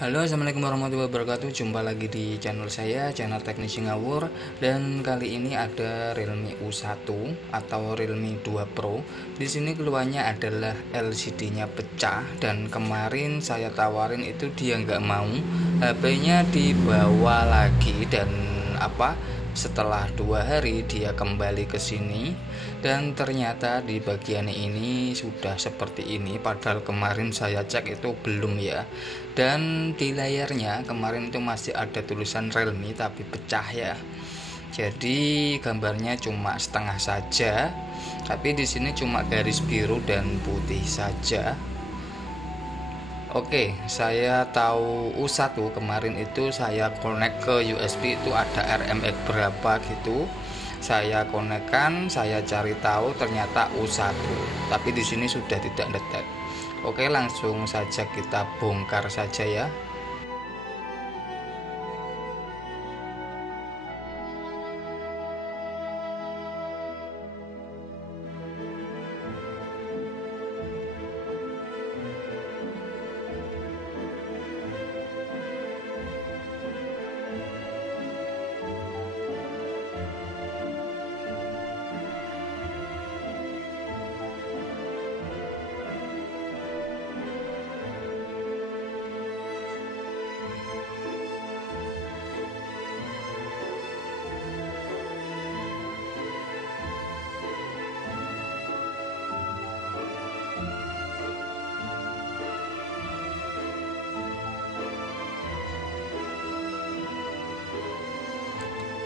Halo, assalamualaikum warahmatullahi wabarakatuh. Jumpa lagi di channel saya, channel Teknisi Ngawur. Dan kali ini ada Realme U1 atau Realme 2 Pro. Di sini keluarnya adalah LCD-nya pecah, dan kemarin saya tawarin itu dia nggak mau. HP-nya dibawa lagi dan setelah 2 hari dia kembali ke sini, dan ternyata di bagian ini sudah seperti ini, padahal kemarin saya cek itu belum ya. Dan di layarnya kemarin itu masih ada tulisan Realme tapi pecah ya. Jadi gambarnya cuma setengah saja, tapi di sini cuma garis biru dan putih saja. Oke, saya tahu U1 kemarin itu saya connect ke USB itu ada RMX berapa gitu. Saya konekkan, saya cari tahu ternyata U1. Tapi di sini sudah tidak detect. Oke, langsung saja kita bongkar saja ya.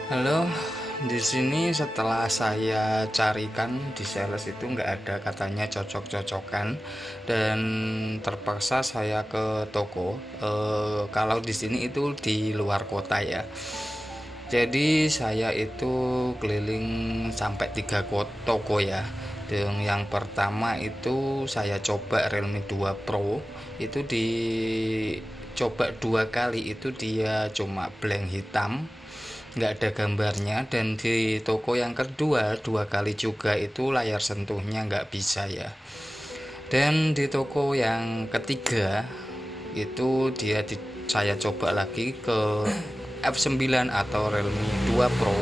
Halo, di sini setelah saya carikan di sales itu nggak ada katanya cocok-cocokan, dan terpaksa saya ke toko. Kalau di sini itu di luar kota ya. Jadi saya itu keliling sampai 3 toko ya. Dan yang pertama itu saya coba Realme 2 Pro, itu dicoba 2 kali itu dia cuma blank hitam, nggak ada gambarnya. Dan di toko yang kedua 2 kali juga itu layar sentuhnya nggak bisa ya. Dan di toko yang ketiga itu saya coba lagi ke F9 atau Realme 2 Pro,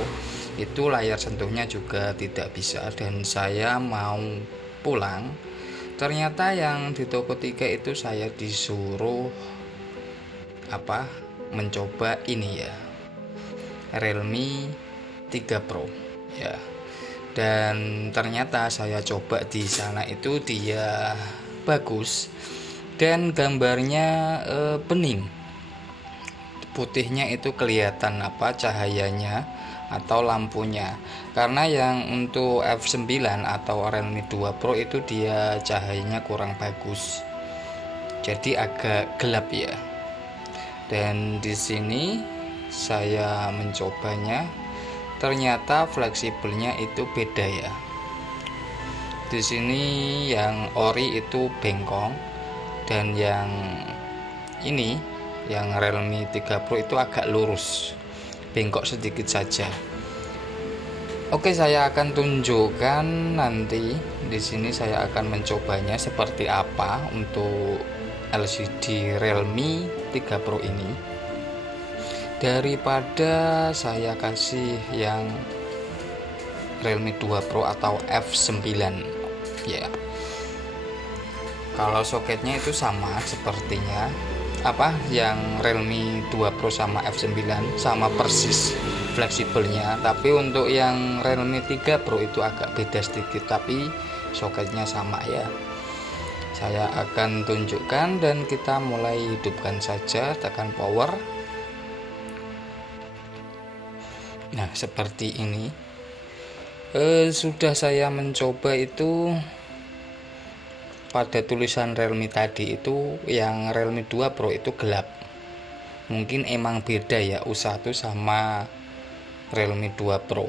itu layar sentuhnya juga tidak bisa, dan saya mau pulang. Ternyata yang di toko 3 itu saya disuruh mencoba ini ya, Realme 3 Pro ya. Dan ternyata saya coba di sana itu dia bagus, dan gambarnya bening, putihnya itu kelihatan cahayanya atau lampunya. Karena yang untuk F9 atau Realme 2 Pro itu dia cahayanya kurang bagus, jadi agak gelap ya. Dan di sini saya mencobanya, ternyata fleksibelnya itu beda ya. Di sini yang ori itu bengkong, dan yang ini yang Realme 3 Pro itu agak lurus, bengkok sedikit saja. Oke, saya akan tunjukkan nanti di sini, saya akan mencobanya seperti apa untuk LCD Realme 3 Pro ini, daripada saya kasih yang Realme 2 Pro atau F9 ya. Kalau soketnya itu sama sepertinya yang Realme 2 Pro sama F9 sama persis fleksibelnya, tapi untuk yang Realme 3 Pro itu agak beda sedikit, tapi soketnya sama ya. Saya akan tunjukkan, dan kita mulai hidupkan saja, tekan power. Nah, seperti ini. Sudah saya mencoba itu pada tulisan Realme tadi itu, yang Realme 2 Pro itu gelap. Mungkin emang beda ya U1 sama Realme 2 Pro.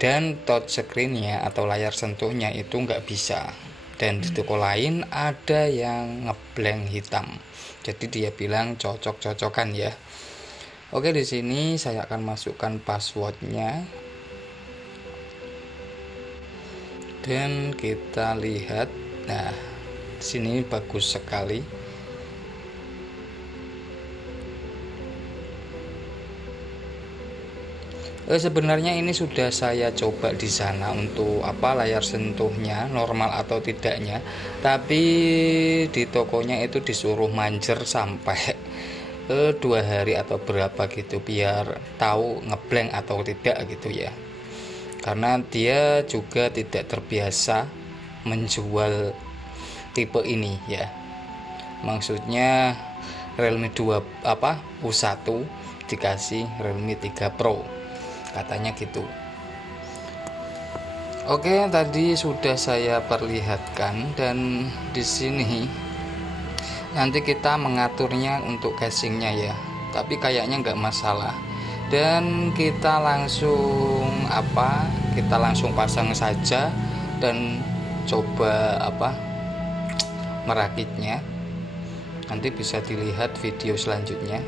Dan touchscreen-nya atau layar sentuhnya itu nggak bisa. Dan di toko lain ada yang ngeblank hitam. Jadi dia bilang cocok-cocokan ya. Oke, di sini saya akan masukkan passwordnya, dan kita lihat. Nah, sini bagus sekali. Sebenarnya ini sudah saya coba di sana untuk layar sentuhnya normal atau tidaknya, tapi di tokonya itu disuruh manjer sampai 2 hari atau berapa gitu biar tahu ngeblank atau tidak gitu ya, karena dia juga tidak terbiasa menjual tipe ini ya, maksudnya Realme 2 U1 dikasih Realme 3 Pro katanya gitu. Oke, tadi sudah saya perlihatkan, dan di sini nanti kita mengaturnya untuk casingnya ya, tapi kayaknya nggak masalah. Dan kita langsung pasang saja dan coba merakitnya. Nanti bisa dilihat video selanjutnya.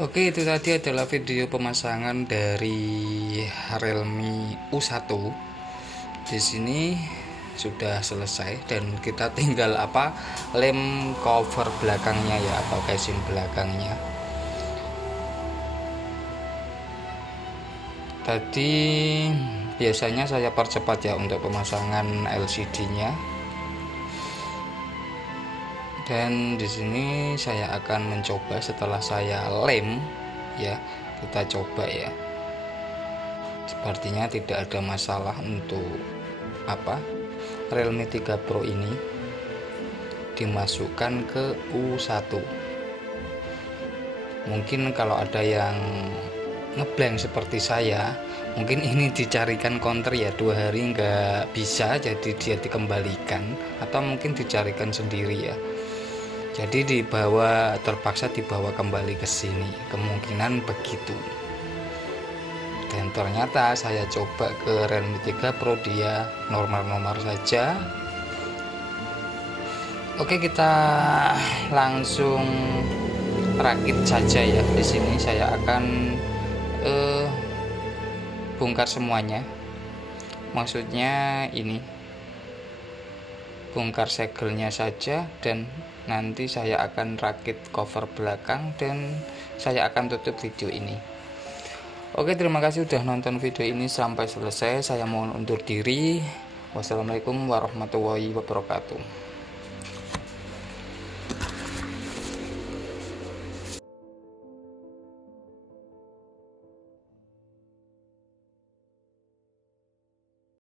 Oke, itu tadi adalah video pemasangan dari Realme U1. Di sini sudah selesai dan kita tinggal lem cover belakangnya ya, atau casing belakangnya. Tadi biasanya saya percepat ya untuk pemasangan LCD-nya. Dan di sini saya akan mencoba setelah saya lem ya, kita coba ya. Sepertinya tidak ada masalah untuk Realme 3 Pro ini dimasukkan ke U1. Mungkin kalau ada yang ngeblank seperti saya, mungkin ini dicarikan counter ya, 2 hari nggak bisa jadi dia dikembalikan, atau mungkin dicarikan sendiri ya, jadi terpaksa dibawa kembali ke sini, kemungkinan begitu. Dan ternyata saya coba ke Realme 3 Pro, dia normal-normal saja. Oke, kita langsung rakit saja ya. Di sini saya akan bongkar semuanya. Maksudnya ini, bongkar segelnya saja, dan nanti saya akan rakit cover belakang dan saya akan tutup video ini. Oke, terima kasih sudah nonton video ini sampai selesai. Saya mohon undur diri. Wassalamualaikum warahmatullahi wabarakatuh.